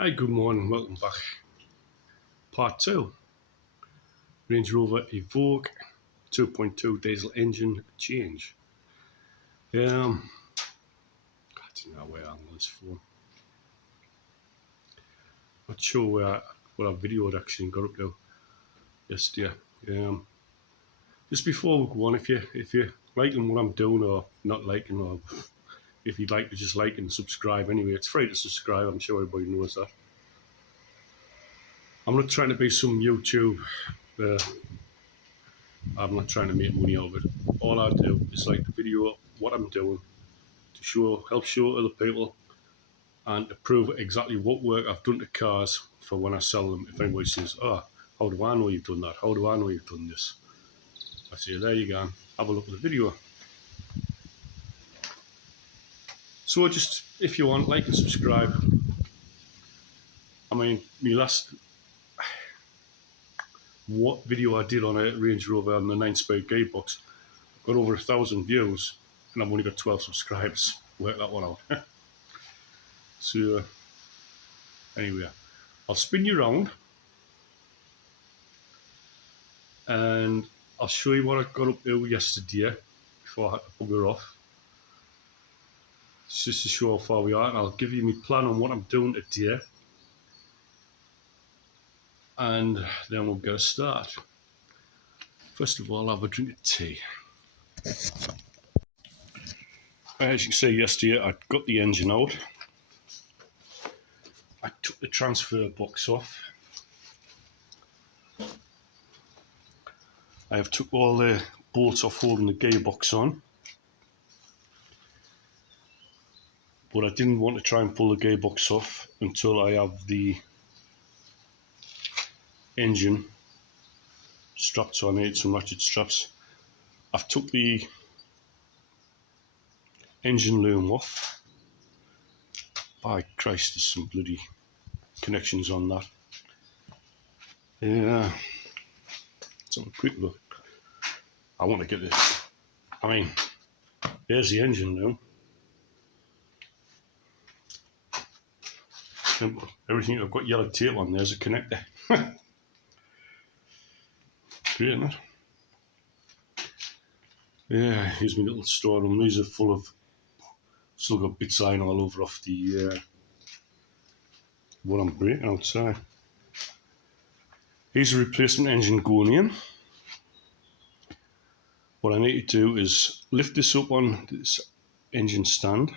Hi, good morning, welcome back. Part 2, Range Rover Evoque 2.2 diesel engine change. I don't know where I'm on this phone. Not sure what our video had actually got up to yesterday. Just before we go on, if you're liking what I'm doing or not liking, or if you'd like to just like and subscribe anyway, it's free to subscribe, I'm sure everybody knows that. I'm not trying to be some YouTube I'm not trying to make money out of it. All I do is like to video what I'm doing to help show other people and to prove exactly what work I've done to cars for when I sell them. If anybody says, "Oh, how do I know you've done that? How do I know you've done this?" I say, there you go, have a look at the video. So just, if you want, like and subscribe. I mean, my last what video I did on a Range Rover on the 9-speed gearbox got over 1,000 views, and I've only got 12 subscribers. Work that one out. So anyway, I'll spin you around and I'll show you what I got up to yesterday before I had to bugger off. It's just to show how far we are, and I'll give you my plan on what I'm doing today, and then we'll get a start. First of all, I'll have a drink of tea. As you can see, yesterday I got the engine out. I took the transfer box off. I have took all the bolts off holding the gearbox on, but I didn't want to try and pull the gearbox off until I have the engine strapped, so I needed some ratchet straps. I've took the engine loom off. By Christ, there's some bloody connections on that. Yeah, let's have a quick look. I want to get this. I mean, there's the engine loom. Everything, I've got yellow tape on, there's a connector. Great, isn't it? Yeah, here's my little storeroom. These are full of, still got bits lying all over off the what I'm breaking outside. Here's a replacement engine going in. What I need to do is lift this up on this engine stand.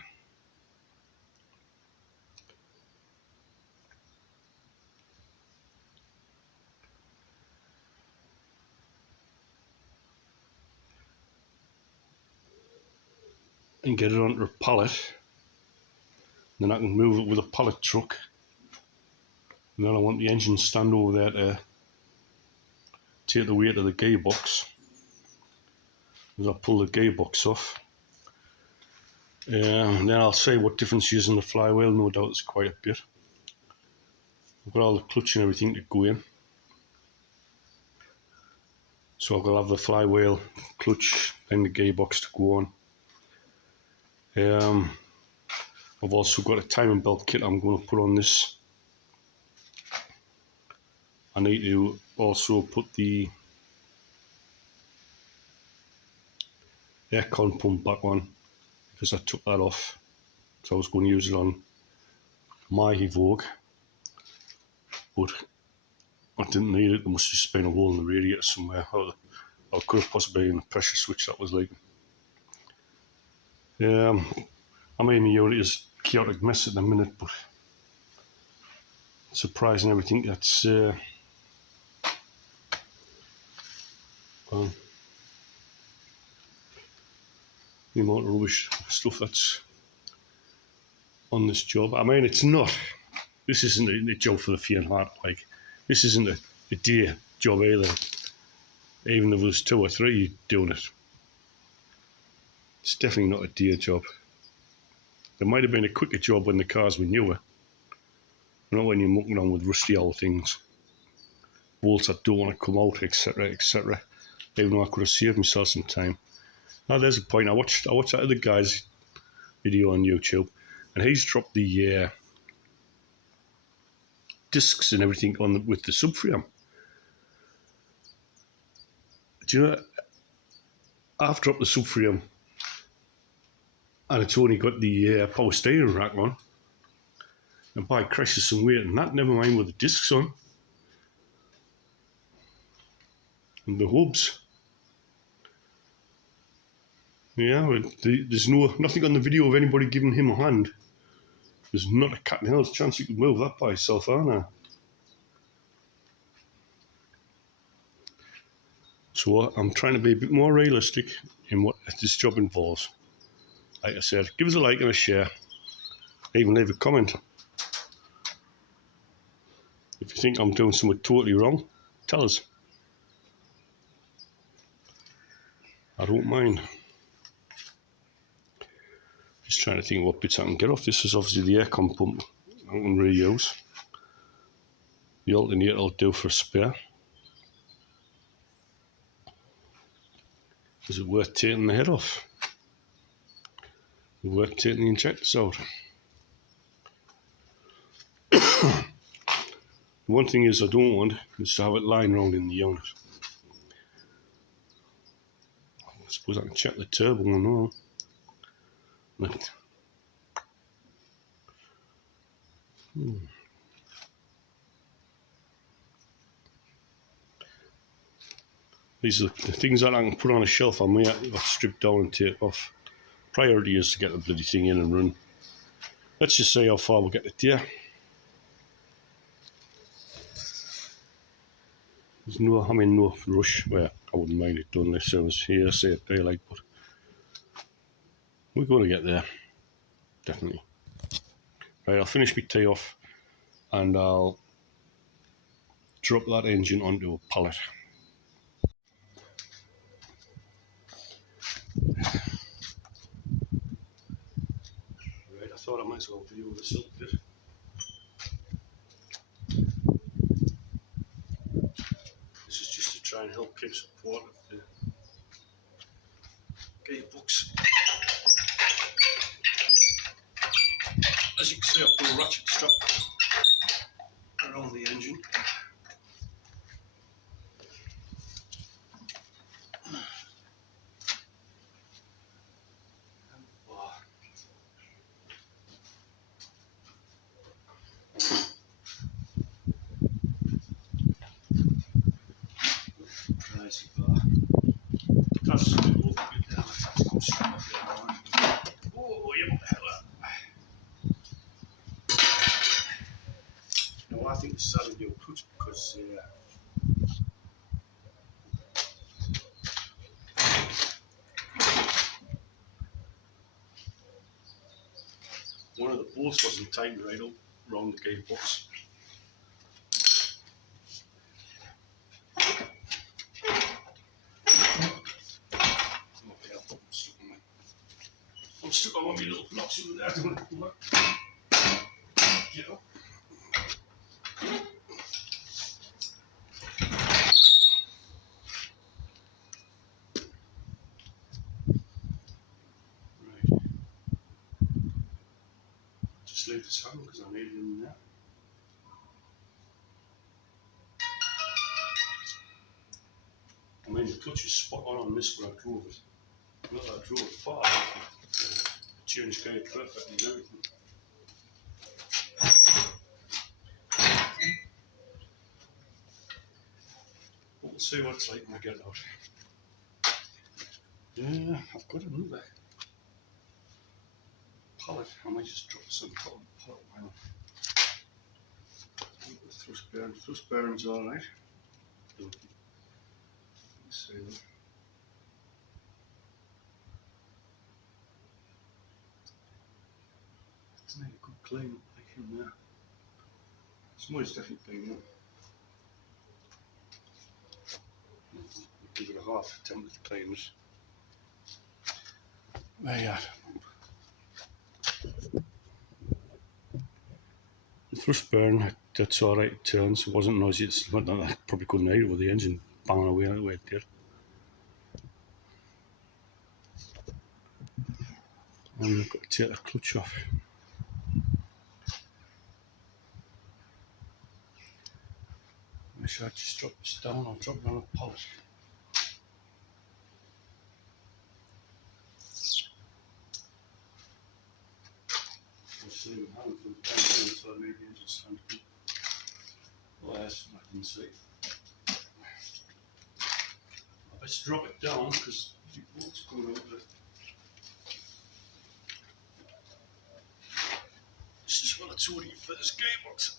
And get it onto a pallet. Then I can move it with a pallet truck. And then I want the engine stand over there to take the weight of the gearbox. As I pull the gearbox off. And then I'll see what difference is in the flywheel. No doubt there's quite a bit. I've got all the clutch and everything to go in. So I've got to have the flywheel, clutch, and the gearbox to go on. I've also got a timing belt kit I'm going to put on this. I need to also put the aircon pump back on because I took that off. So I was going to use it on my Evoque, but I didn't need it. There must have just been a hole in the radiator somewhere. Or could have possibly been a pressure switch that was leaking. I mean, the unit is a chaotic mess at the minute, but surprising everything that's well, the amount of rubbish stuff that's on this job. I mean, it's not. This isn't a job for the faint heart. Like, this isn't a day job either. Even if there was 2 or 3 doing it, it's definitely not a day job. There might have been a quicker job when the cars were newer, not when you're mucking on with rusty old things, bolts that don't want to come out, etc., etc. Even though I could have saved myself some time. Now there's a point. I watched that other guy's video on YouTube, and he's dropped the discs and everything on with the subframe. Do you know, I've dropped the subframe and it's only got the power steering rack on. And by crashes some weight and that, never mind with the discs on. And the hubs. Yeah, there's nothing on the video of anybody giving him a hand. There's not a cat in hell's chance you could move that by yourself, are there? So I'm trying to be a bit more realistic in what this job involves. Like I said, give us a like and a share. Even leave a comment. If you think I'm doing something totally wrong, tell us. I don't mind. Just trying to think what bits I can get off. This is obviously the aircon pump I can reuse. The alternator will do for a spare. Is it worth taking the head off? Is it worth taking the injectors out? One thing is I don't want is to have it lying around in the unit. I suppose I can check the turbo and all. Right. These are the things that I can put on a shelf. I may have to strip down and take off. Priority is to get the bloody thing in and run. Let's just see how far we'll get it there. There's no rush. Well, I wouldn't mind it done as soon as here, say at daylight, but we're going to get there, definitely. Right, I'll finish my tea off and I'll drop that engine onto a pallet. Right, I thought I might as well video this up a bit. This is just to try and help keep support of the gearbox. As you can see, I've put a ratchet strap around the engine. Crazy bar. That's a bit over a bit there. Let's go straight off there. Oh, yeah, what the hell that? No, I think this is having to do a clutch because one of the bolts wasn't tightened right up around the gearbox. Okay, I'm stuck on one of my little blocks over there. I don't want to come back. Get up. Right. Just leave this hanging because I need it in there. I mean, the clutch is spot on this when I drove it. Not that I drove it far, the tune's going perfectly and everything. We'll see what it's like when I get it out. Yeah, I've got another pallet. I might just drop this on top of the pallet. Why not? The thrust bearing. Thrust bearing's alright. Let's see that. It's not a good clean like in there. Somebody's definitely clean up. Give it a half attempt at cleanness. There you are. The thrust bearing, that's alright, it turns, it wasn't noisy, I probably couldn't hear it with the engine banging away the way it did. And we've got to take the clutch off. should I just drop this down or drop it on a pallet? See what happens from the time, so maybe I just stand up. Oh, yes, I can see. I best drop it down because the water's coming out of it. This is what I told you for this gearbox.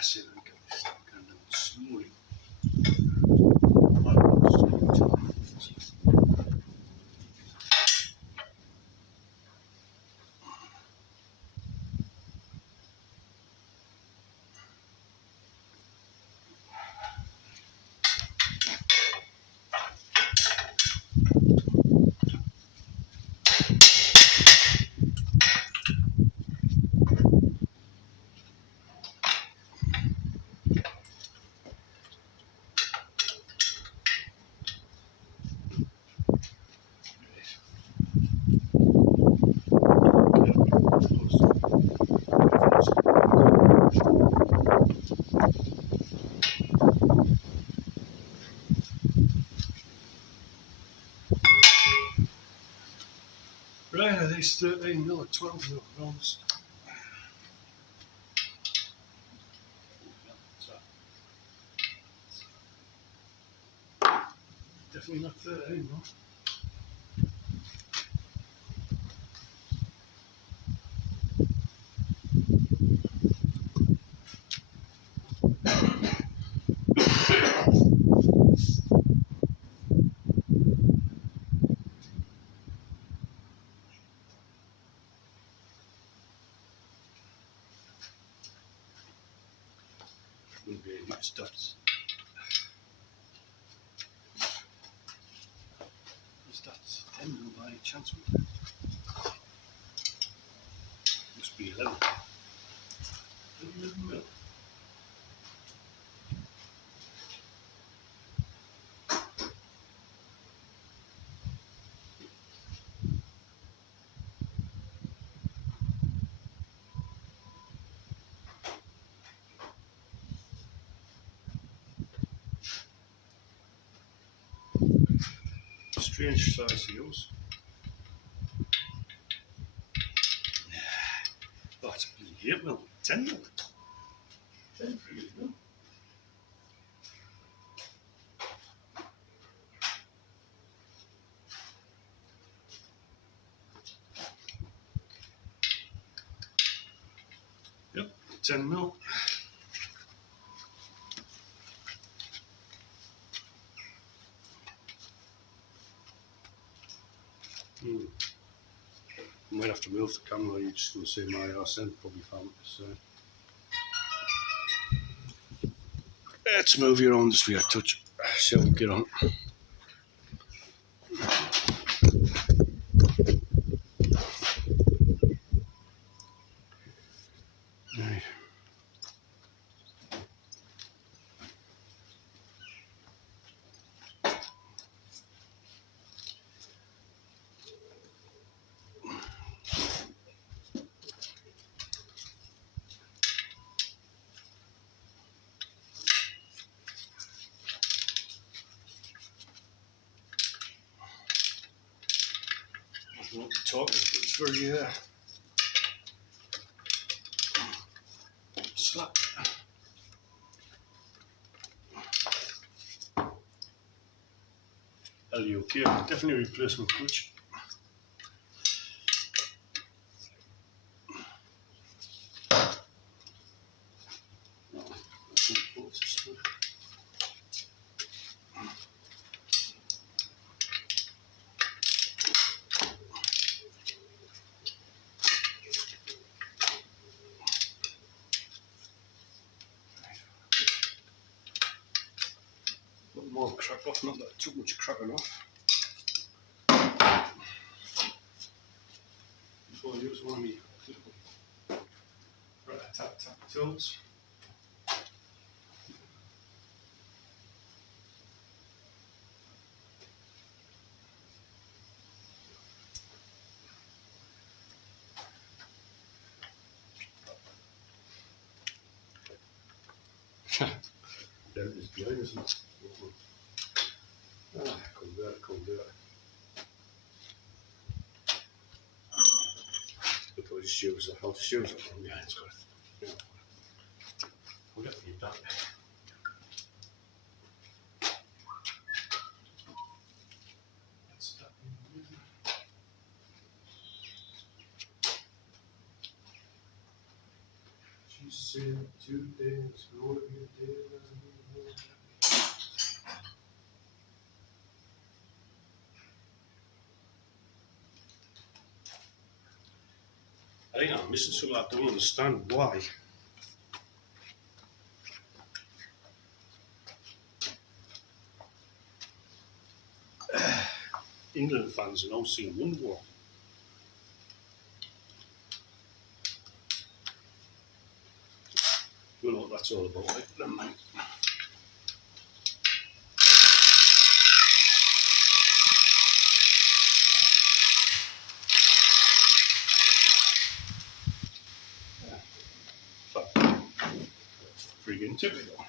See if I can get this kind of slowly. Right, are these 13 mil or 12 mil rounds? Definitely not 13 mil. Wouldn't be nice dots. Is that 10 mil by any chance? Must be 11. 11 mil. Strange size heels. Oh, it's a bloody 8 mil. 10 mil. 10 mil. Yep, 10 mil. I might have to move the camera, you're just going to see my arse end probably found it. So. Let's move you around this way a touch, see how we get on. Right. I don't know what to talk about, but it's very slack. Evoque, definitely replacement clutch. More crack off, not that too much cracking off. before I use one of my tap tools. There it is behind us. Come there. Look how just use it. I'll just use it from behind. It's good. Yeah. I'll get you back. She said 2 days, Lord, you did. I think I'm missing something. I don't understand why. England fans are now seeing one war. You know what that's all about, right? Never mind. Friggin' typical.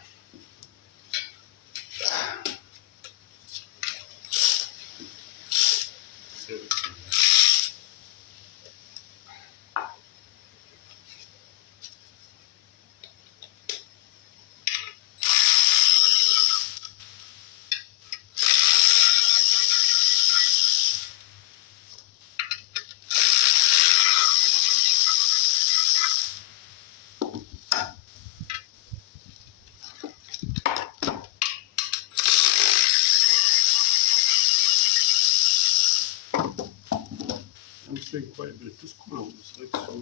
I'm seeing quite a bit of dust come out of this, like, so.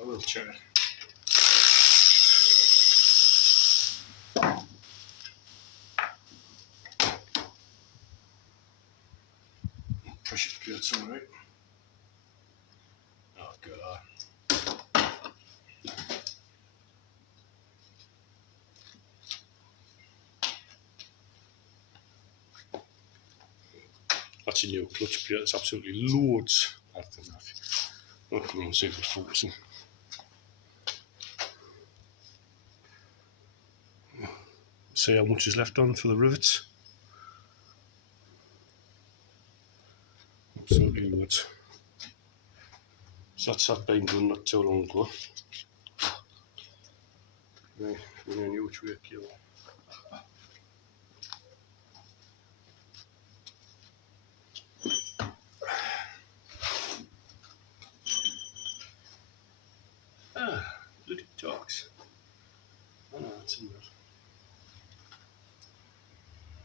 I will check it. Pressure plate's alright. Oh god. That's a new clutch plate, it's absolutely loads. I think I'll come and see if it's focusing. See how much is left on for the rivets. Absolutely loads. So that's that been done not too long ago. Right, we're going to know which way to go. Bloody dogs. Oh no, that's in there.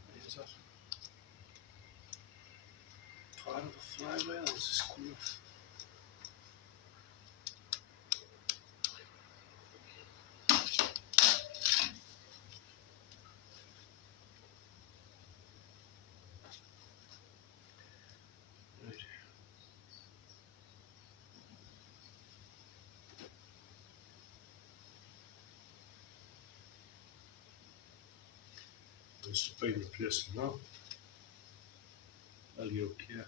What is that? Part of the flywheel is a screw. Right. This has been replaced now. Evoque.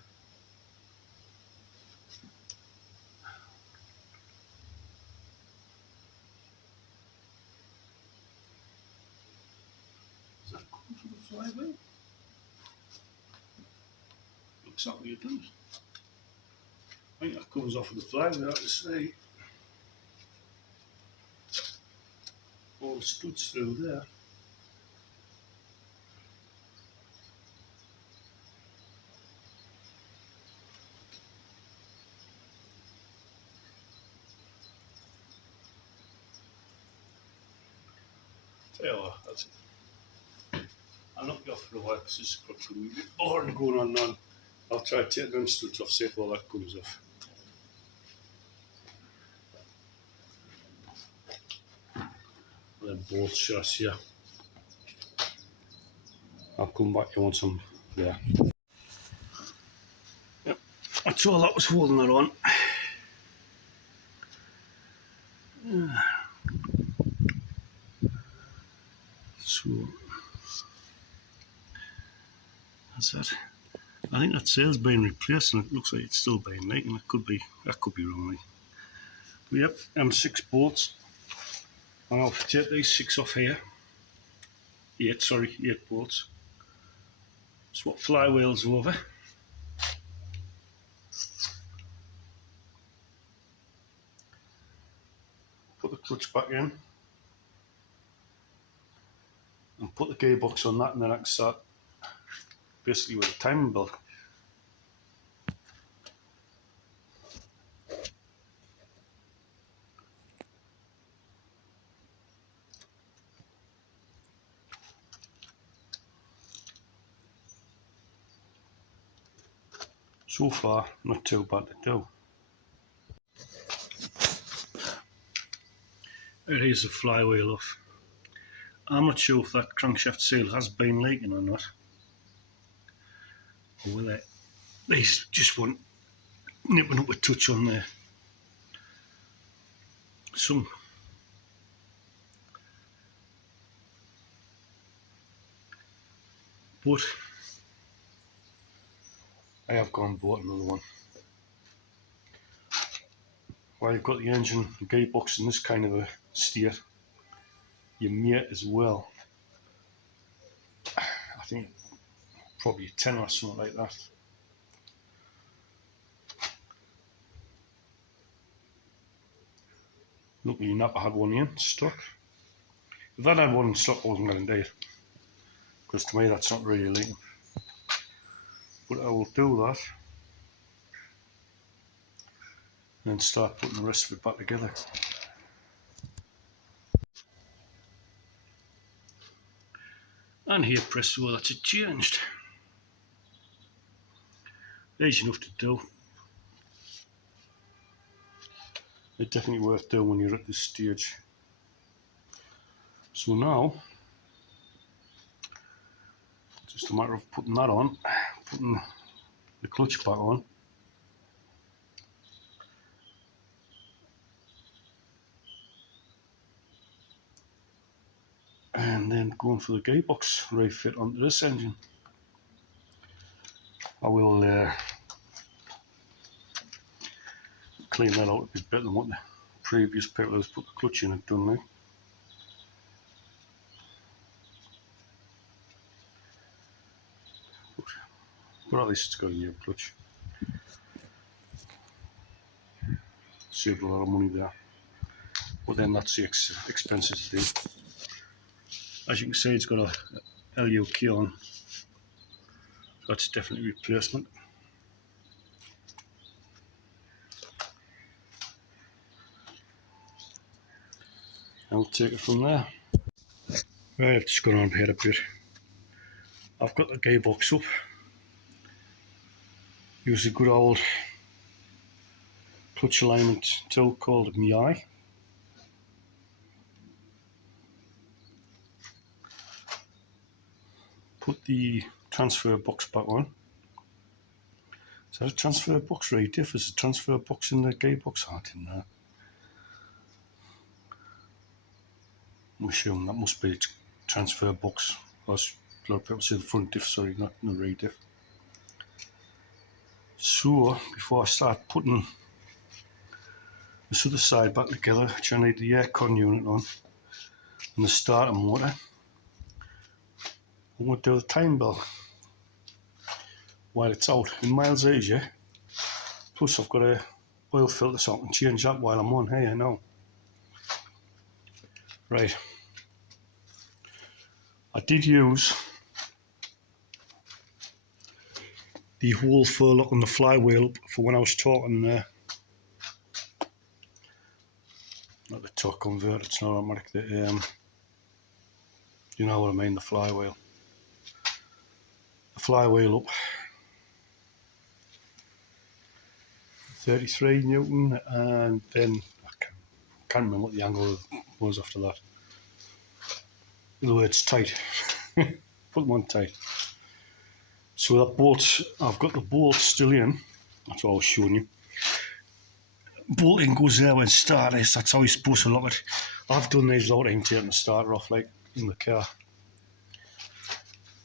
Is that coming from the flywheel? Looks like it does. I think that comes off of the flywheel, to say. All the studs through there. Tell you what, that's it. I'll knock you off for a while because it's got a bit boring going on now. I'll try to take them studs off, see if all that comes off. Then both shots here. come back to you once I'm there. Yep, that's all that was holding it on. So that's it. I think that sail's been replaced and it looks like it's still being leaking. It could be, that could be wrong. But yep, 6 bolts. And I'll take these 6 off here. 8 bolts. Swap flywheels over. Put the clutch back in. And put the gearbox on that, and then I can start basically with a timing belt. So far, not too bad to do. Here's the flywheel off. I'm not sure if that crankshaft seal has been leaking or not. Or whether these just want nipping up a touch on there. Some. But I have gone and bought another one. While you've got the engine and gearbox in this kind of a state, you may as well, I think probably a 10 or something like that. Luckily Napa had one in stock. If that had one in stock, I wasn't going to do it, because to me that's not really leaking. But I will do that and start putting the rest of it back together. And here, presto, that's it changed. Easy enough to do. It's definitely worth doing when you're at this stage. So now, just a matter of putting that on, putting the clutch back on. And then going for the gearbox refit onto this engine. I will clean that out a bit better than what the previous people who's put the clutch in have done now. But at least it's got a new clutch. Saved a lot of money there. But then that's the expensive thing. As you can see, it's got a Evoque on. That's definitely replacement. I'll take it from there. Right, I've just gone on here a bit. I've got the gearbox up. Use a good old clutch alignment tool called a MI. Put the transfer box back on. Is that a transfer box right? If there's a transfer box in the gearbox, I didn't know. I'm assuming that must be a transfer box. As a lot of people say the front diff, sorry, not the rear diff. So before I start putting this other side back together, which I need the aircon unit on and the starter motor, I'm going to do the time belt while it's out. In miles easier. Plus I've got a oil filter, so I can change that while I'm on here now. Right. I did use the hole for locking the flywheel up for when I was talking not the torque converter, it's not automatic, the you know what I mean, the flywheel. The flywheel up 33 Newton, and then I can't remember what the angle was after that. In other words, tight. Put them on tight. So that bolt, I've got the bolt still in. That's what I was showing you. Bolting goes there when started. That's how you're supposed to lock it. I've done these without even taking the starter off, like in the car.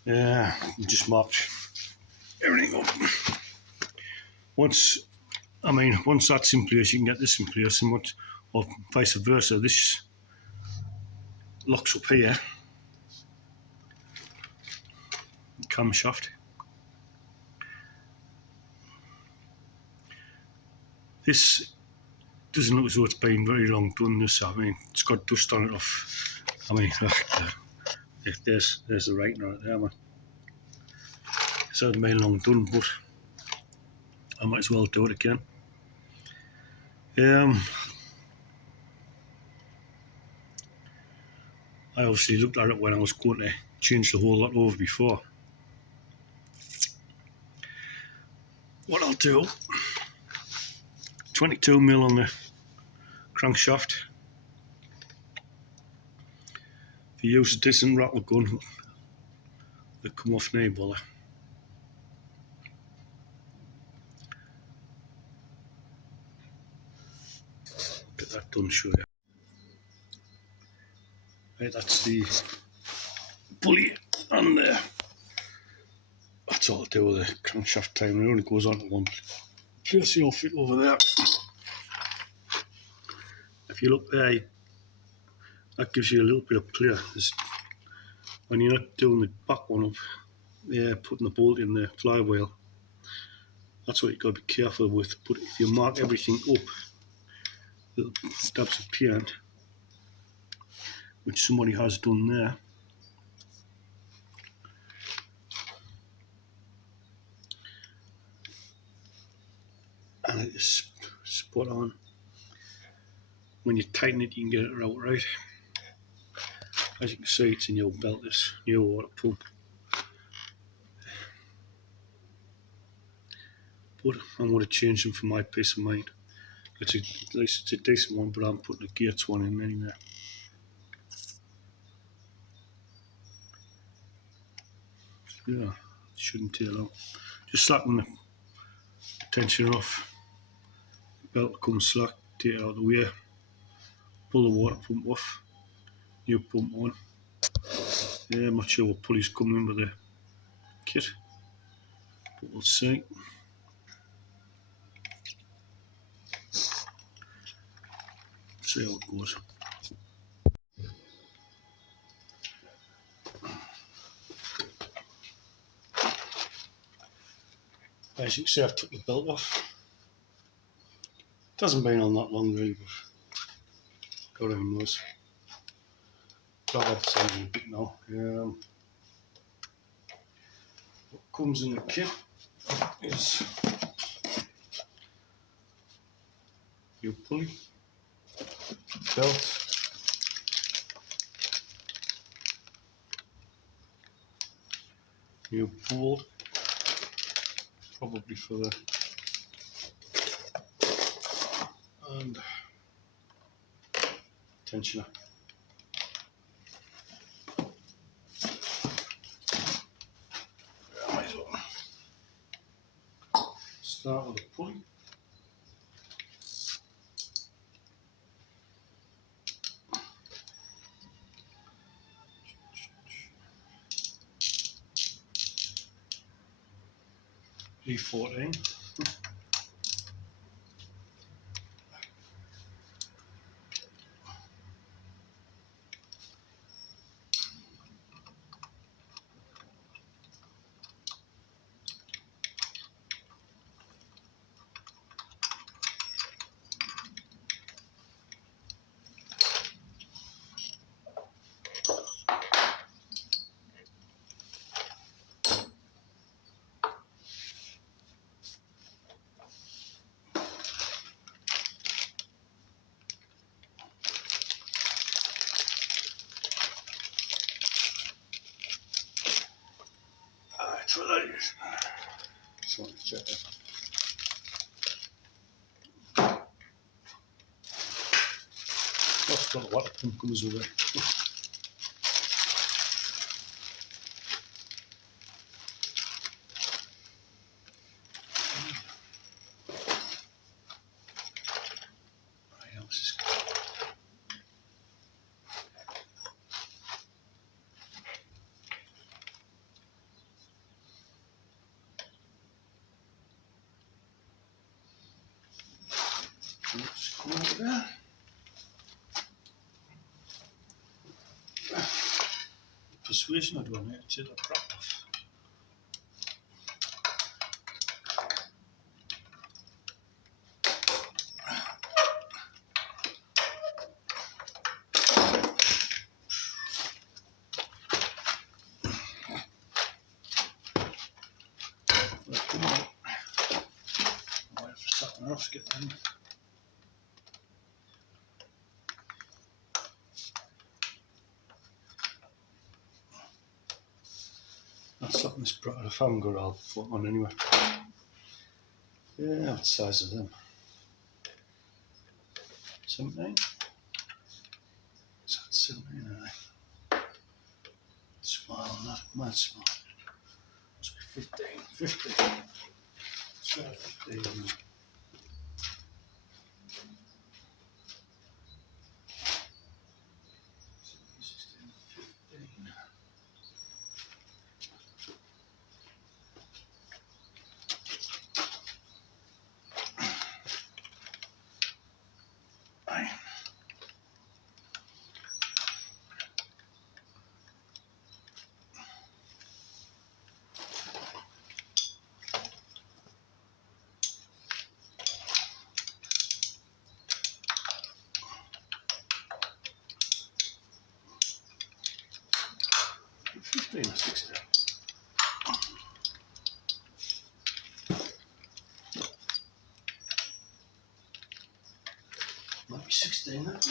Yeah, just marked everything up. Once that's in place, you can get this in place, and or vice versa. This locks up here, camshaft. This doesn't look as though it's been very long done. This, I mean, it's got dust on it off. I mean, there's the writing on it there, man. It's not been long done, but I might as well do it again. I obviously looked at it when I was going to change the whole lot over before. What I'll do, 22mm on the crankshaft. If you use a decent rattle gun, they come off no bother. Get that done, show you. Right, that's the pulley and that's all I'll do with the crankshaft timer. It only goes on to one place. You'll fit over there. If you look there, that gives you a little bit of play. When you're not doing the back one up, putting the bolt in the flywheel, that's what you've got to be careful with. But if you mark everything up, little dabs of paint, which somebody has done there, and it is spot on. When you tighten it, you can get it out right. As you can see, it's a new belt, this new water pump. But I'm going to change them for my peace of mind. At least it's a decent one, but I'm putting a Gates one in anyway. Yeah, it shouldn't take long. Just slapping the tension off. The belt comes slack, take it out of the way. Pull the water pump off. New pump on. Yeah, I'm not sure what pulleys come in with the kit, but we'll see. See how it goes. As you can see, I've took the belt off. It hasn't been on that long really, but God only knows. Glad I've decided a bit now. What comes in the kit is your pulley, belt, your bolt, probably for the and tensioner. I might as well start with the pulley. E14. That's what that is. Just want to check that. I've got a water pump comes with it. over there. Persuasion, I don't need to take the prop off. Come on. I'll wait for something else to get in. That's something this product if I haven't got all foot on anyway. Yeah, what size of them? 17? Is that 17? Small, not mad small. Must be 15. 15. Let's try 15. 15. Aye. Or 16. Might be 16, that.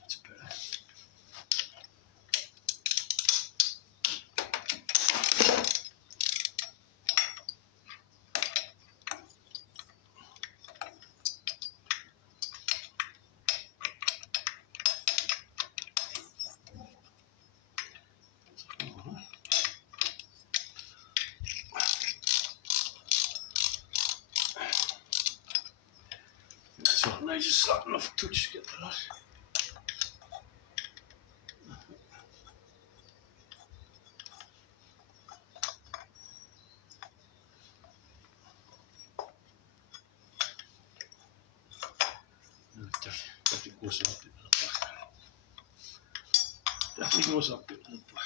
That's better. So I just slap enough touch to get to that. Definitely goes up into the back. Definitely goes up into the back.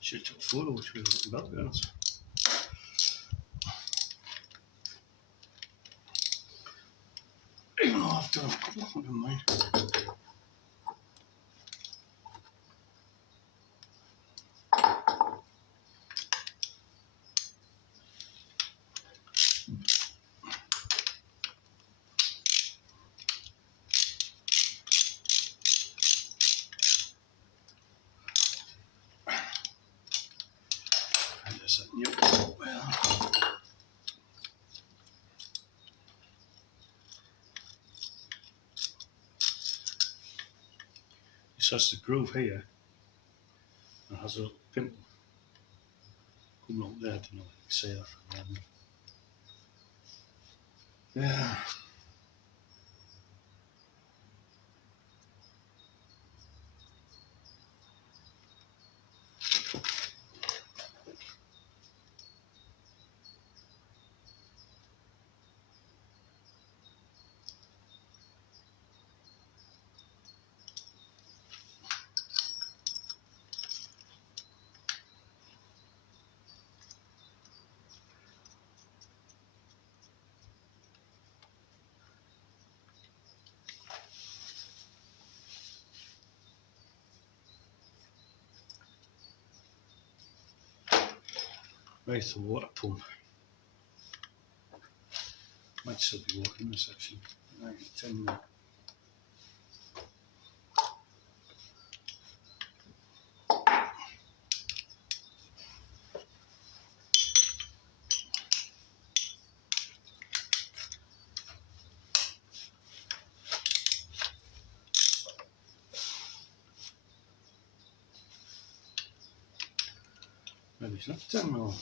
Should take a photo which we were about to be honest. Even though I've done a couple of them, mine. And there's a new well. This has the groove here and has a little pimple coming up there. I don't know if you can see that from there. Yeah. Right, the water pump. Might still be working this section. Right, 10 minutes. Not 10 no.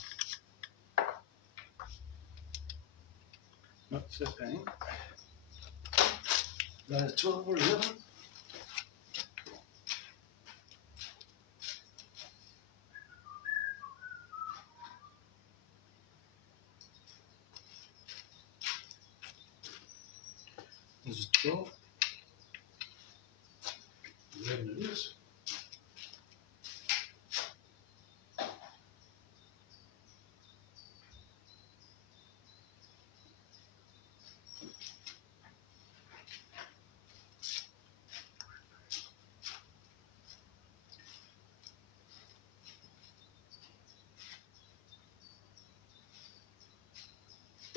Not 13. That's 12 or 11. There's a 12. 11 it is.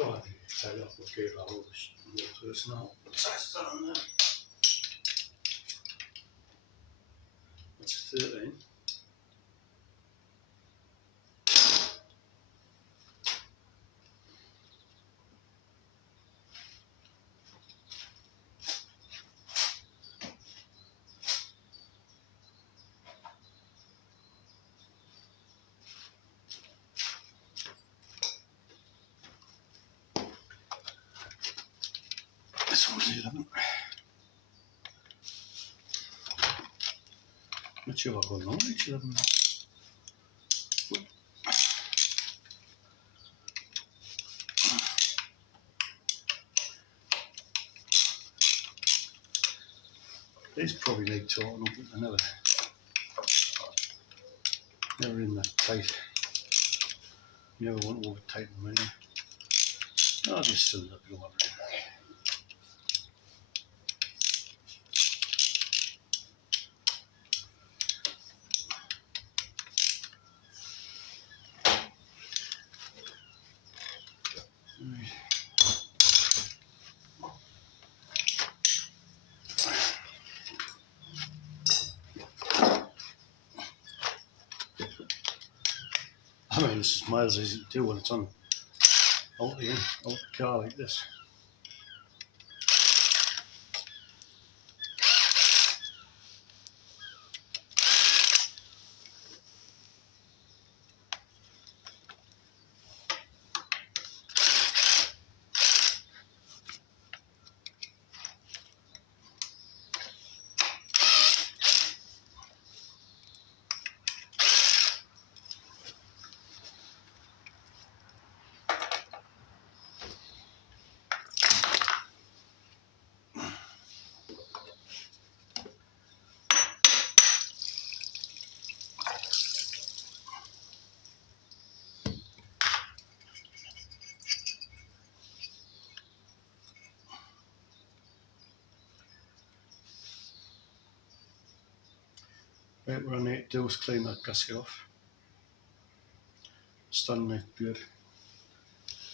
Oh, I think it's tied up. Okay, I'll so it's not. What size is that on there? That's 13. This one's 11. Not sure what's going on with each of them. These probably need tightening up, but they're never in that tight. You never want to over tighten them anyway. I'll just still let it go on. I mean, this is miles easy to do when it's on out the car like this. Right, what I need to do is clean that gasket off. Stand there, good.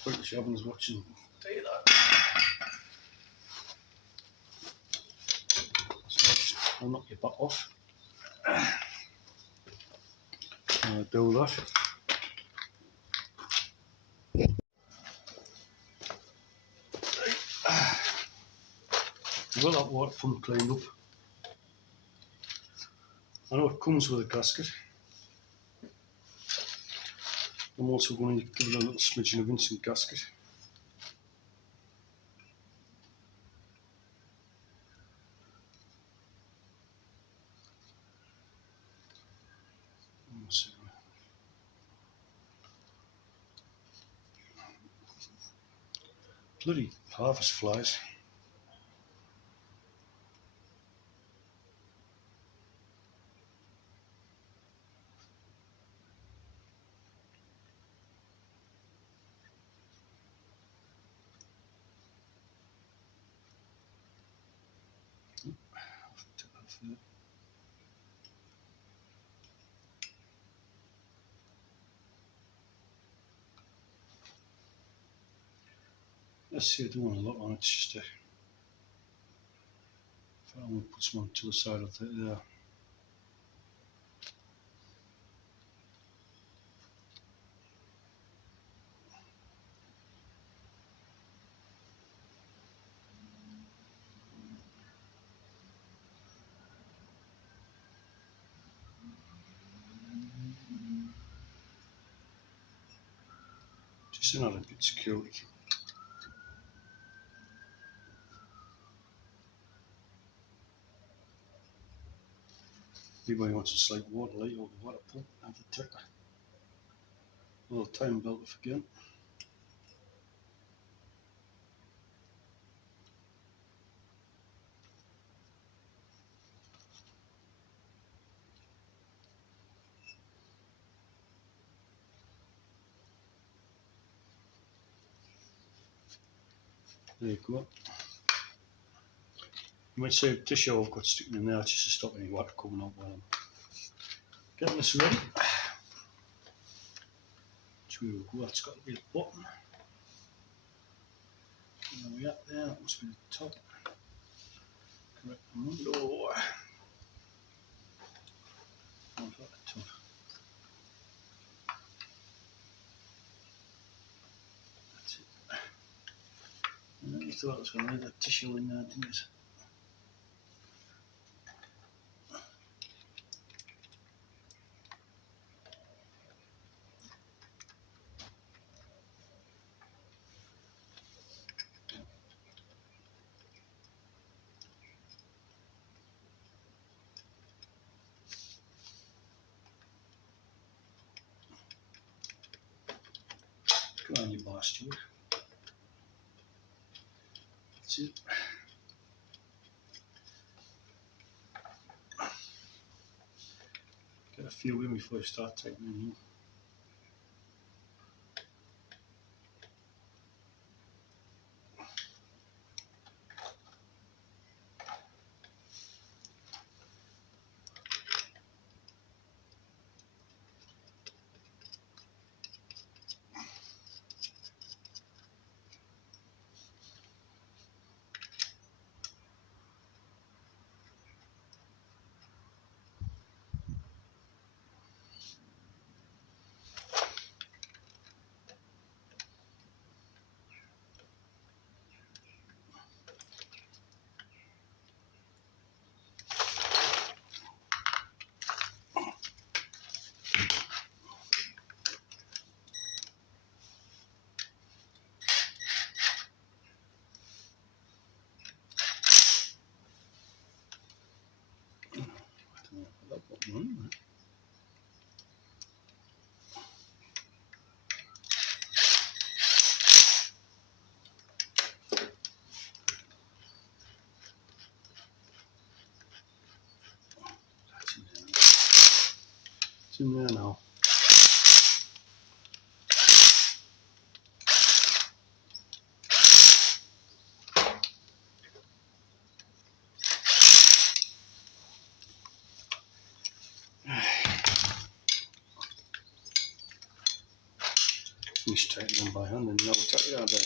Quick, Shaban's watching. Do that. So I'll knock your butt off. Do that. I've got that water pump cleaned up. I know it comes with a gasket. I'm also going to give it a little smidgen of instant gasket. Bloody harvest flies. Let's see, I don't want to look on it, it's just a, if I want to put some to the side of it there. Still not a bit security. Anybody wants a slight water light or the water pump, have to take a little time belt off again. There you go. You might say tissue I've got sticking in there just to stop any water coming out while I'm getting this ready. So we go, that's got to be the bottom. There we are, there, that must be the top. Correct window. I've got the top. That's it. And you thought I was going to leave that tissue in there, didn't you? Come on, you bastard. That's it. Get a few in before I start tightening you. That button on, right? It's in there now. Finish tightening them by hand and now tighten it out there.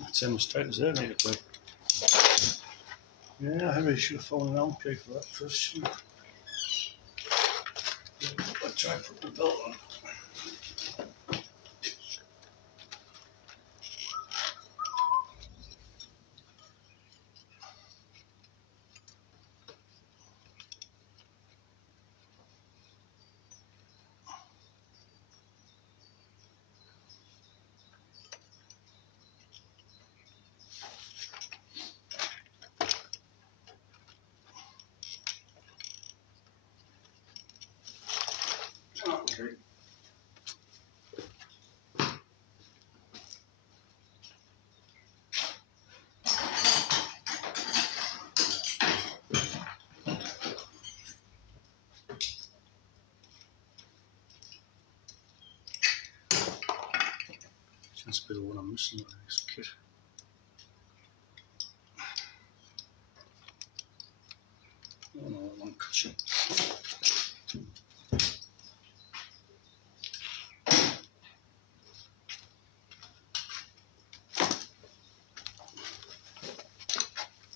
That's how much tight as that need to be. Yeah, I really should have found an arm key for that first. I'll try and put the belt on. Okay. That's a bit of what I'm missing out of this kit. Oh no, that won't cut it.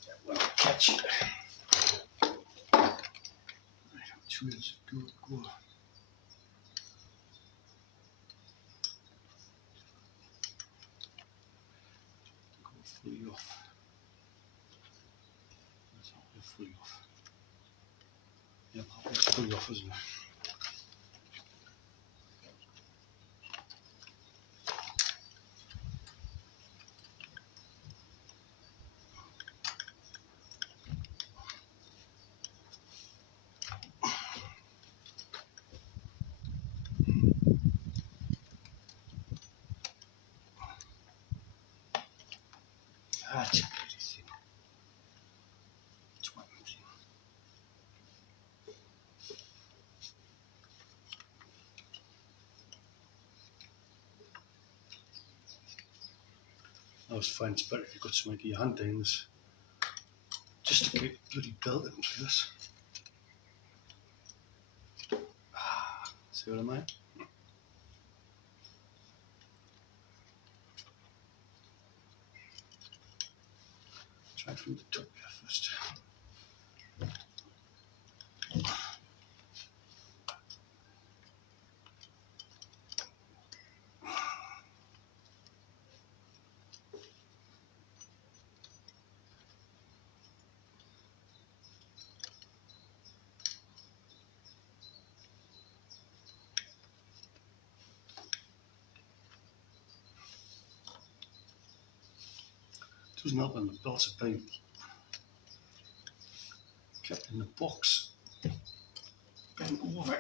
That won't catch it. Right, how much way does it go? Fully off. That's not really fully off. Yep, it's fully off, isn't it? Ah, check everything. It's one thing. I always find it's better if you've got some of your hand things just to keep the bloody belt in place. See what I mean? Try from the top here first. Doesn't help when the belts are being kept in the box. Bent over. Is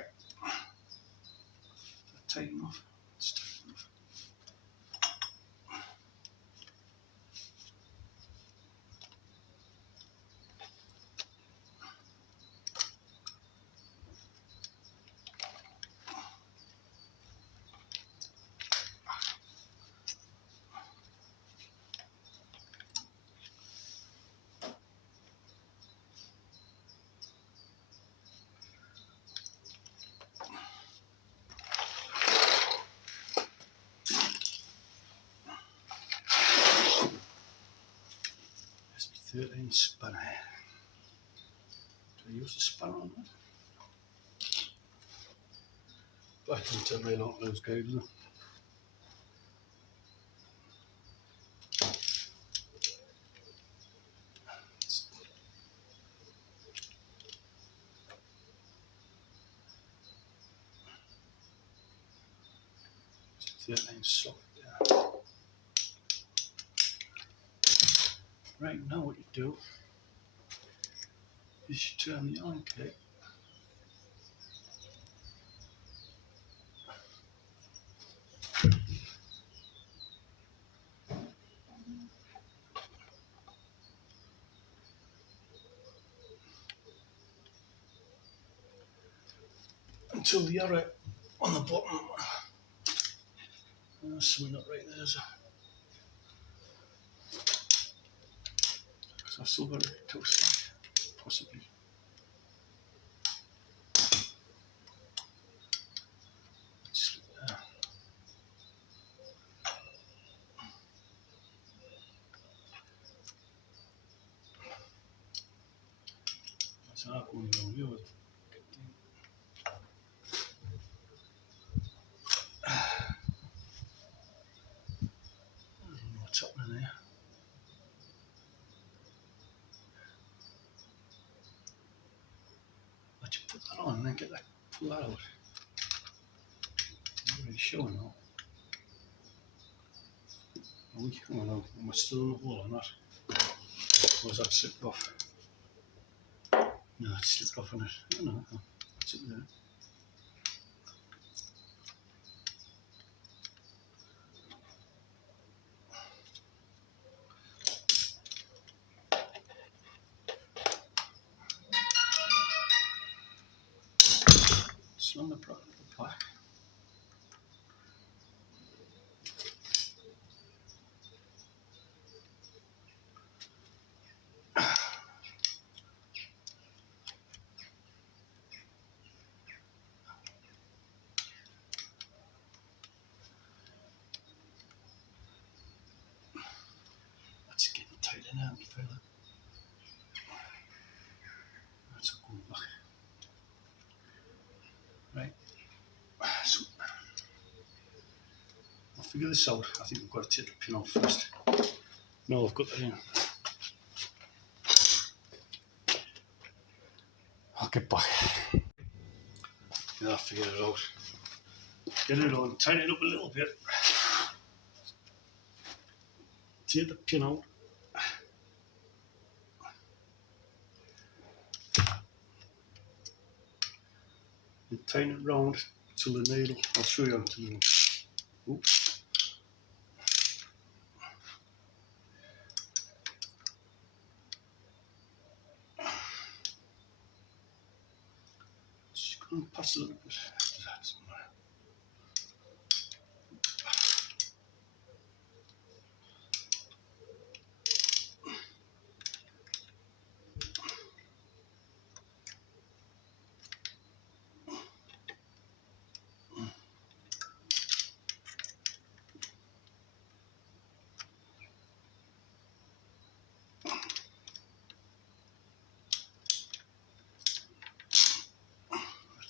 that tight enough? It's tight enough. There's my 13 spanner. Do I use a spanner on that? But I can tell me not those guys, doesn't it? It's 13 socket there. Right, now what you do is you turn the iron key until the arrow on the bottom. There's something not right there, so I've still got a toe slack, possibly. Slip there. That's how I'm going down here with. I don't know what's happening there. Let you put that on and then get that, pull that out. I'm not really sure now. Are we, oh no, am I still in the hole or not? Or has that slipped off? No, it slipped off on it. No, no, no. That's it there. It's on the back. That's getting tight in there, fella. That's a good back. Right. So I'll figure this out. I think we've got to take the pin out first. No, I've got that in. I'll get back. Yeah, I'll figure it out. Get it on, tighten it up a little bit. Take the pin out. And tighten it round till the needle. I'll show you until the needle. Just go and pass a little bit. That's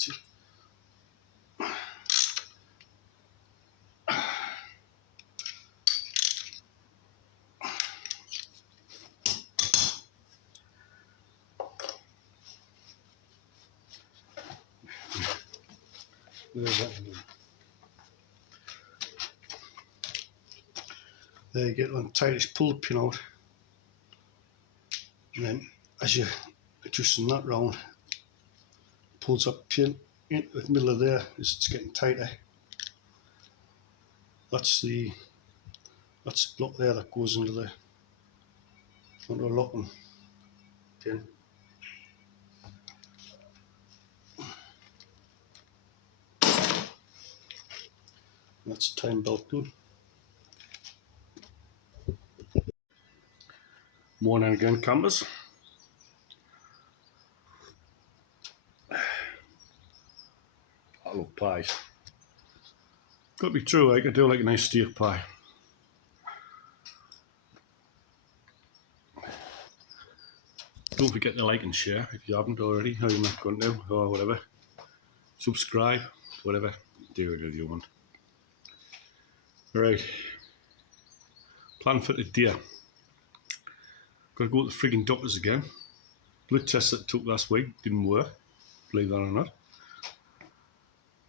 it. There's that. There you get on tight, just pull the pin out, and then as you're adjusting that round, pulls that pin into the middle of there as it's getting tighter. That's the block there that goes into the locking pin. That's the time belt done. Morning again, campers. I love pies. Got to be true, I do like a nice steak pie. Don't forget to like and share if you haven't already, or you're not going to, or whatever. Subscribe, whatever. Do it if you want. Right. Plan for today. Got to go to the frigging doctors again. Blood test that took last week didn't work, believe that or not.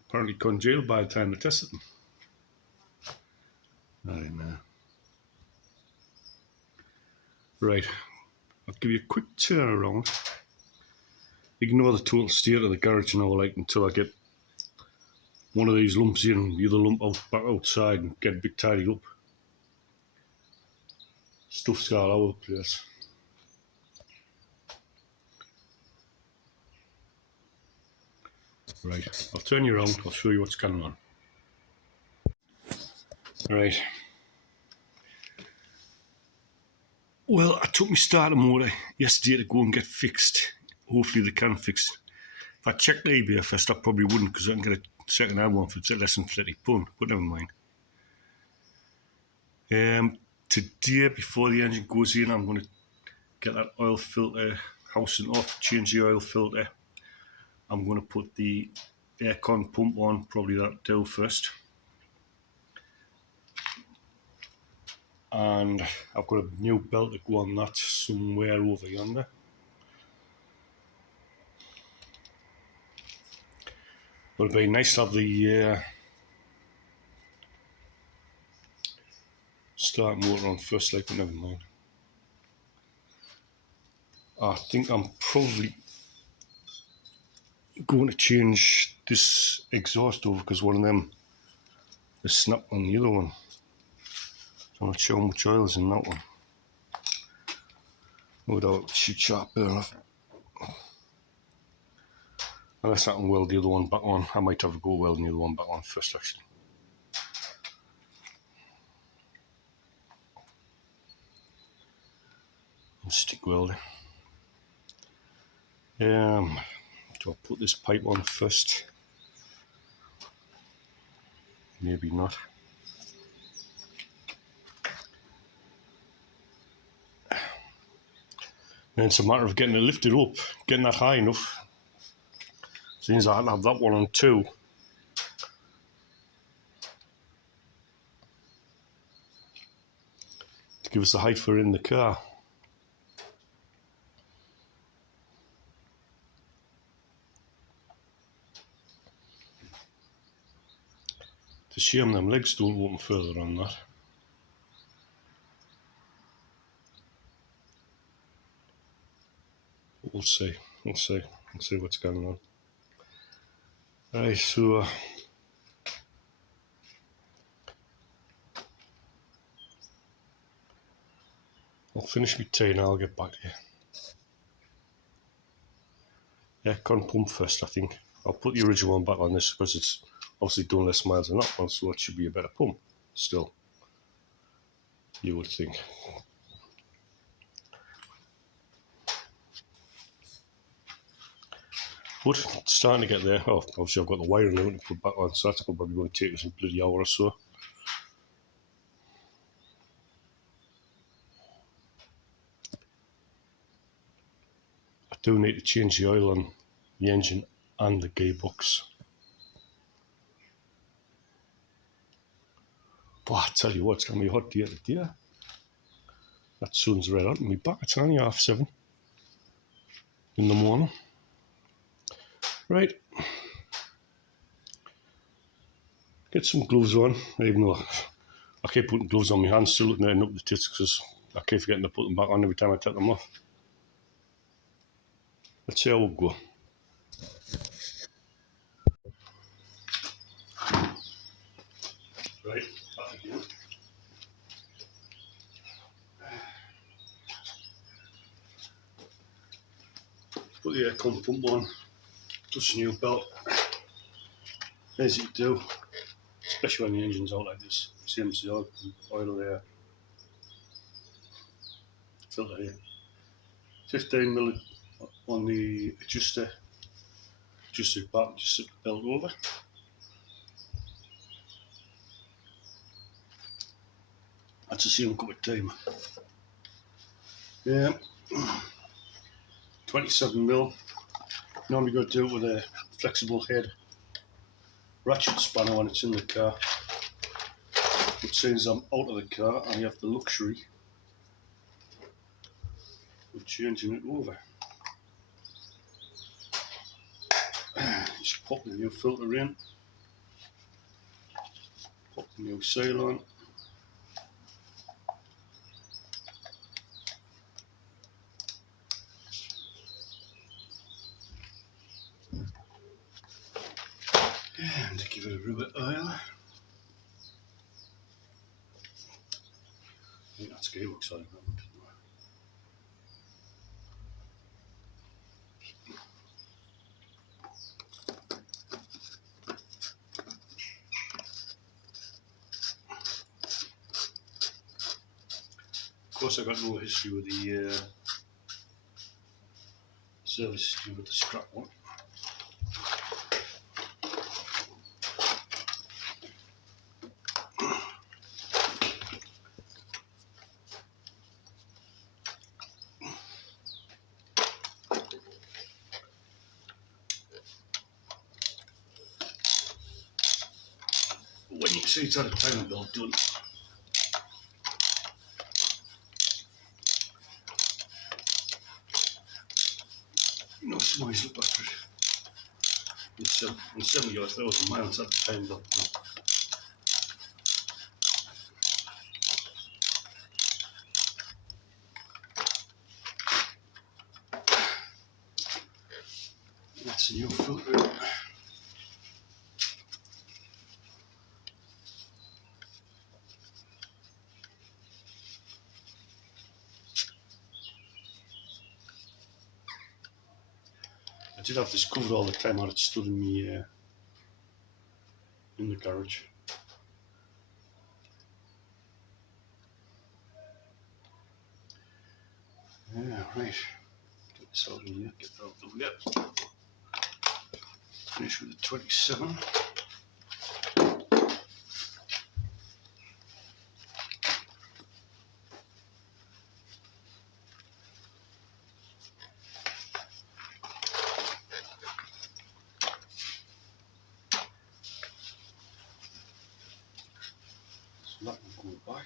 Apparently congealed by the time they tested them. I don't know. Right. I'll give you a quick turn around. Ignore the total state of the garage and all, like, until I get one of these lumps in, the other lump out back outside and get a bit tidy up. Stuff's all over the place. Right, I'll turn you around, I'll show you what's going on. Right. Well, I took my starter motor yesterday to go and get fixed. Hopefully they can fix it. If I checked eBay first, I probably wouldn't, because I can get a second-hand one for less than £30, but never mind. Today, before the engine goes in, I'm going to get that oil filter housing off, change the oil filter. I'm going to put the aircon pump on, probably that down first. And I've got a new belt to go on that somewhere over yonder. But it'd be nice to have the start motor on first, like, but never mind. I think I'm probably going to change this exhaust over, because one of them is snapped on the other one. So I'm not sure how much oil is in that one. Without it should sharp burn off. Unless I can weld the other one back on. I might have to go welding the other one back on first, actually. And stick welding. Do I put this pipe on first? Maybe not. And it's a matter of getting it lifted up, getting that high enough. Since I had to have that one on 2. To give us the height for in the car. It's a shame them legs don't open further on that. We'll see what's going on. Right, so I'll finish my tea and I'll get back to you. Yeah, can't pump first, I think. I'll put the original one back on this because it's obviously done less miles than that one, so it should be a better pump still, you would think. But it's starting to get there. Oh, obviously I've got the wiring out to put back on, so that's probably going to take us a bloody hour or so. I do need to change the oil on the engine and the gearbox. But I tell you what, it's going to be a hot day today. That sun's right on me back. It's only 7:30 in the morning. Right. Get some gloves on, even though I keep putting gloves on my hands, still looking at up the tits because I keep forgetting to put them back on every time I take them off. Let's see how we'll go. Right, back again. Put the aircon pump on, touch the new belt, as you do, especially when the engine's out like this. Same as the oil there. Filter here. 15mm on the adjuster back, just slip the belt over. That's the same cup of time. Yeah, 27mm. Normally got to do it with a flexible head ratchet spanner when it's in the car. But since I'm out of the car, I have the luxury of changing it over. Just pop the new filter in, pop the new sail on. And give it a rub of oil. I think that's gearbox oil. Of course, I got no history with the service history with the strap one. When you see it's had a timing belt done, you know, somebody's looked after it. It's 70,000 miles at the timing belt done. That's a new filter. I did have this covered all the time while it stood in me in the garage. Yeah, right. Get this out of here, get that out of the way. Finish with the 27. go back.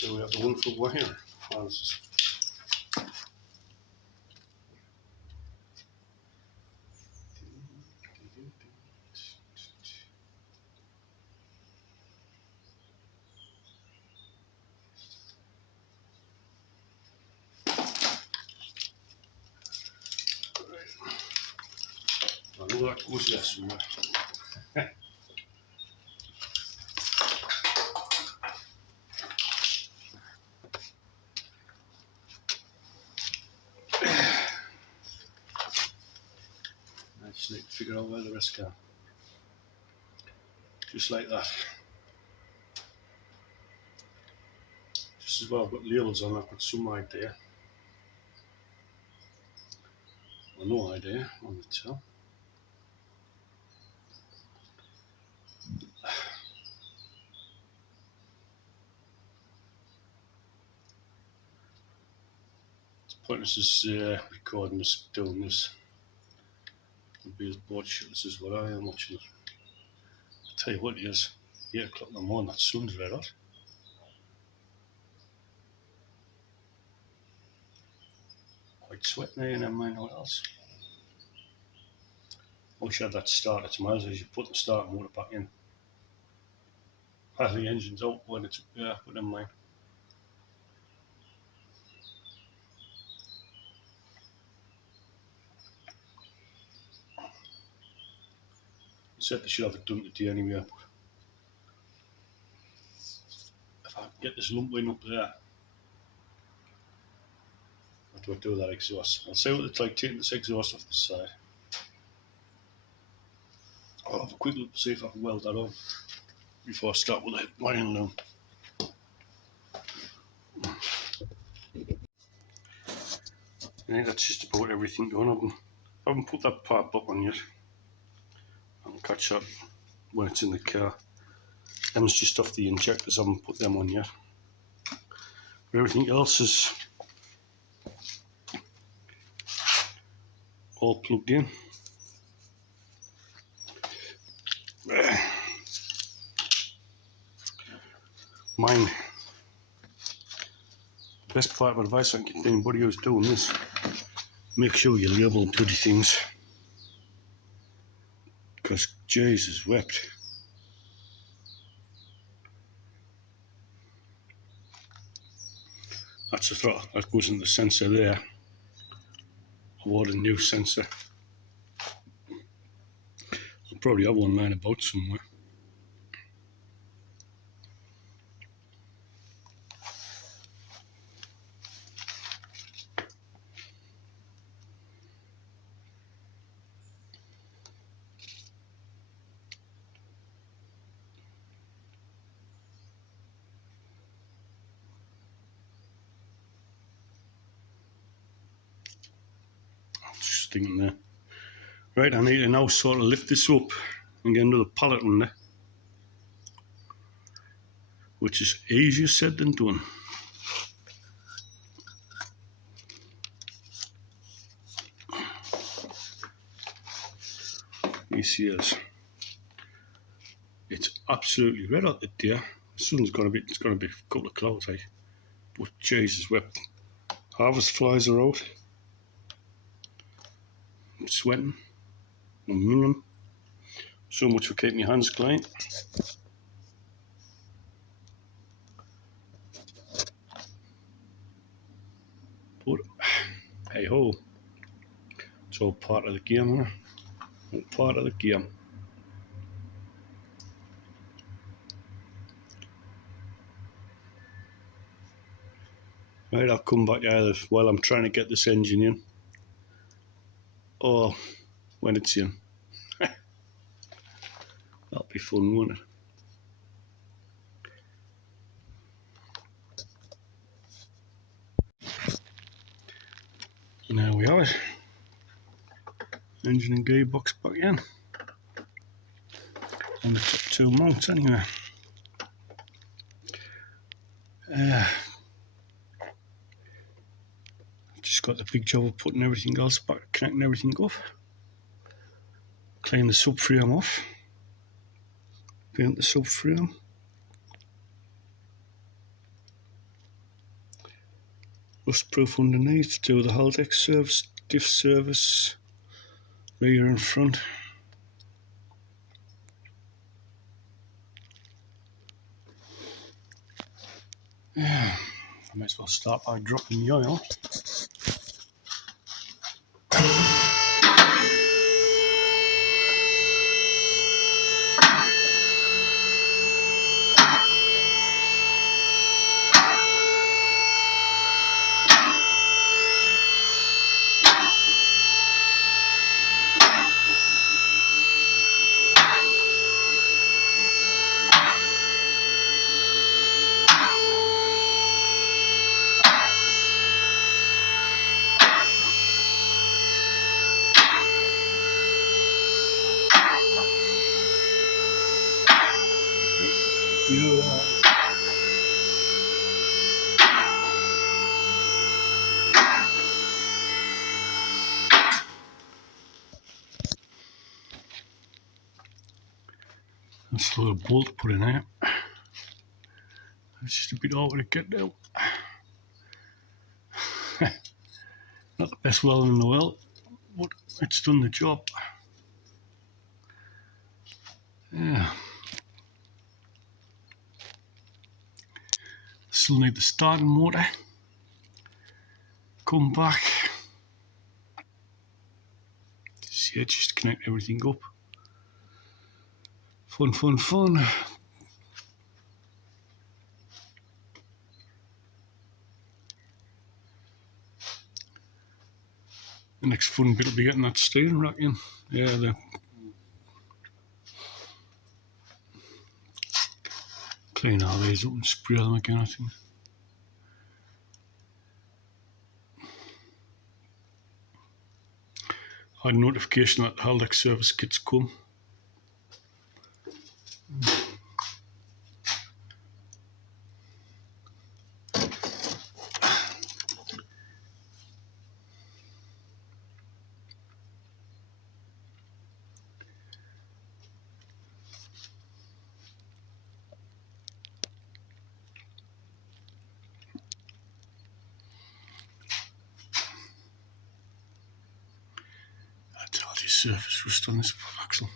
Then we have the one for wire. I know that goes there somewhere. I just need to figure out where the rest go. Just like that. Just as well, I've got labels on, I've got some idea. Or no idea on the till. It's pointless as recording this, doing this. It'll be as bored shitless as what I am watching it. I'll tell you what it is, 8 o'clock in the morning, that sun's red hot. Quite sweating there, never mind what else. I wish I had that starter to miles as you put the starter motor back in. The engine's out when it's up there, but never mind. I said they should have it done today anyway. If I can get this lump in up there, how do I do that exhaust? I'll see what it's like taking this exhaust off the side. I'll have a quick look to see if I can weld that on before I start with the wiring loom. I think that's just about everything done. I haven't put that part back on yet. I'll catch up when it's in the car. Them's just off the injectors, I haven't put them on yet. Everything else is all plugged in. Mine. Best part of advice I can give anybody who's doing this, make sure you label bloody things. Because Jesus wept. That's the throttle, that goes in the sensor there. I want a new sensor. I'll probably have one lying about somewhere. Just thinking there. Right, I need to now sort of lift this up and get another pallet under, which is easier said than done. This is, it's absolutely red hot today. The sun's got a bit, it's got a bit, a couple of clouds, like, but Jesus wept. Harvest flies are out. I'm sweating. I'm minging. So much for keeping your hands clean. But hey ho, it's all part of the game, isn't it? All part of the game. Right, I'll come back either while I'm trying to get this engine in, or when it's in. That'll be fun, won't it? And there we are. Engine and gearbox back in. On the top two mounts anyway. Just got the big job of putting everything else back, connecting everything up. Clean the subframe off. Paint the subframe. Rust proof underneath. Do the Haldex service, diff service, rear and front. Yeah, I might as well start by dropping the oil. That's a little bolt put in there. It's just a bit awkward to get down. Not the best welding in the world, but it's done the job. Yeah. Still need the starting motor. Come back. See, just connect everything up. Fun, fun, fun. The next fun bit will be getting that steering rack in. Yeah, clean all these up and spray them again, I think. I had a notification that the Haldex service kits come. That's all the surface rust on this axle.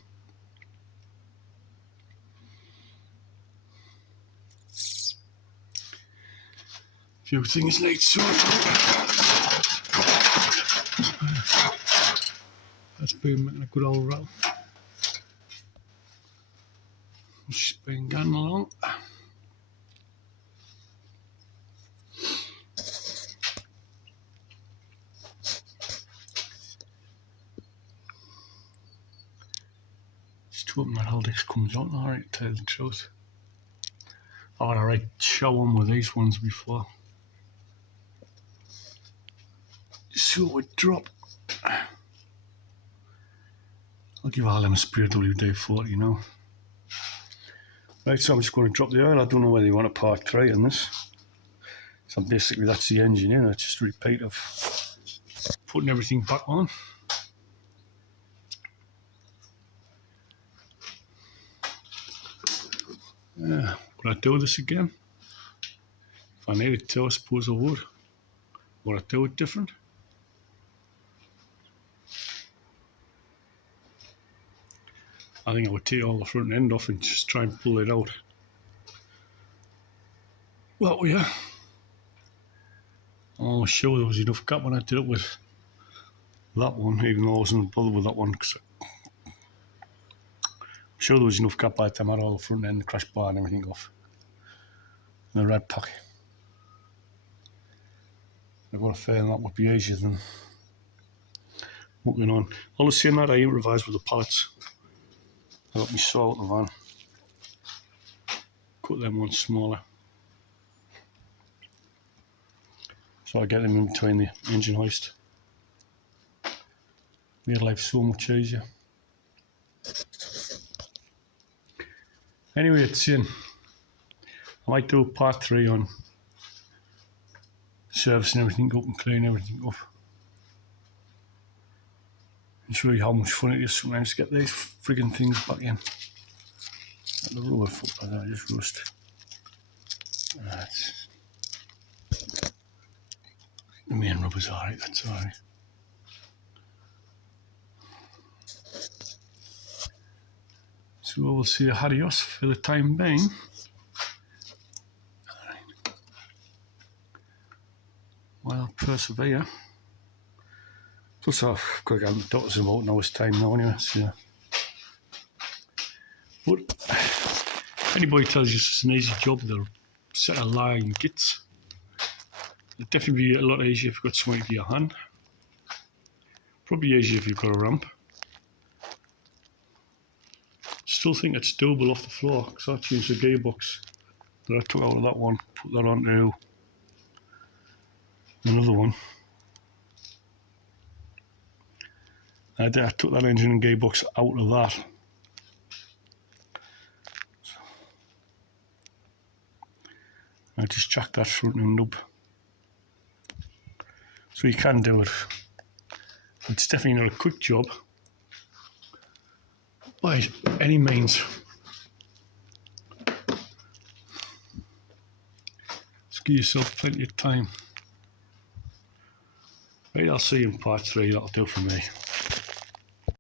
Few things need sorting. That's been making a good old rattle. It's been going along. Just hoping that Haldex comes out alright, to tell you the truth. I had a right show on with these ones before. So it would drop. I'll give all them a spray WD-40 now. Right, so I'm just going to drop the oil. I don't know whether you want a part 3 on this. So basically that's the engine in. That's just a repeat of putting everything back on. Yeah, would I do this again? If I needed to, I suppose I would. Would I do it different? I think I would take all the front end off and just try and pull it out. Well, yeah. Oh, sure, there was enough gap when I did it with that one, even though I wasn't bothered with that one, because I'm sure there was enough gap by the time I had all the front end, the crash bar and everything off. And the red pack. I've got a feeling that would be easier than working on. All the same that I improvised with the pallets. I got my saw out the van. Cut them ones smaller. So I get them in between the engine hoist. Made life so much easier. Anyway, it's in. I might do part 3 on servicing everything up and cleaning everything up. And show you how much fun it is sometimes to get these frigging things back in. Like the rubber foot like that, just rust. That's the main rubber's alright, that's alright. So we'll see adios for the time being. Well, persevere. Plus I've got to get my doctors in about an hour's time now anyway, so. But anybody tells you it's an easy job, they'll set a lie in gits. It'll definitely be a lot easier if you've got something for your hand. Probably easier if you've got a ramp. Still think it's doable off the floor, because I changed the gearbox that I took out of that one, put that onto another one. I took that engine and gearbox out of that. I just jacked that front end up. So you can do it. It's definitely not a quick job by any means. Just give yourself plenty of time. Right, I'll see you in part 3, that'll do for me.